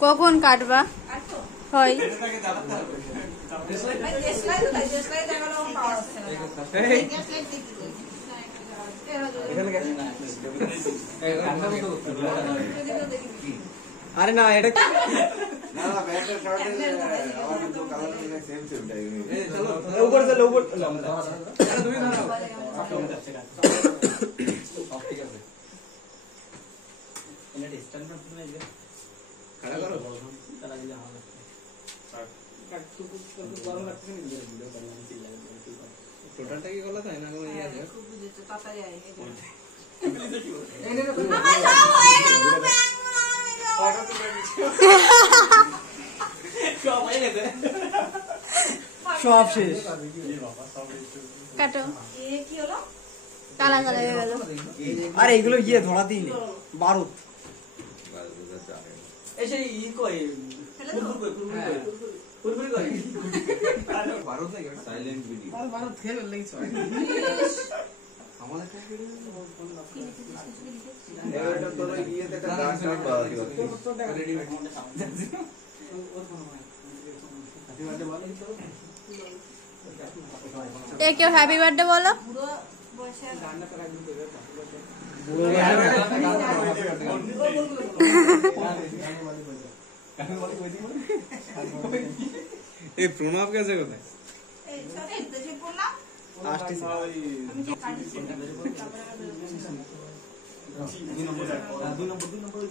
কখন কাটবা হয় আরে না এটা ऊपर चलो ऊपर खड़ा करो টোটালটা কি গলা তাই না কোনো ইয়া আছে খুব বুঝেছো তাড়াতাড়ি আই মামা সব হয়ে গেল সব হয়ে গেছে সব শেষ কাটো এ কি হলো কালা কালা হয়ে গেল আরে এগুলো ইয়ে ধরাতেই নেই বারুদ এসে ই কই পুরপুরি করে বারুদ নাই সাইলেন্ট ভিডিও আর বারুদ খেলে লাগছে আমাদের কি এটা তো ইয়েতে একটা গান গান বাবা দিও রেডি মেড এ কেউ হ্যাপি বার্থডে বলো এই প্রণব গেছে কোথায়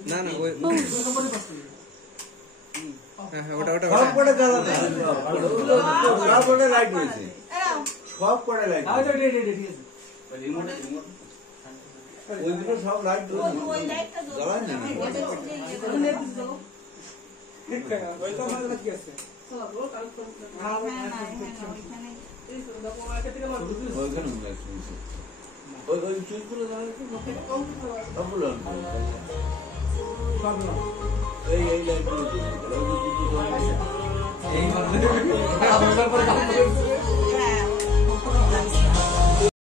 না না ওটা ওটা সব পড়ে দাদা সব পড়ে লাইট হয়েছে সব পড়ে লাইট ওইগুলো সব লাইট জ্বালান না ওই চুলগুলো এই লাইটগুলো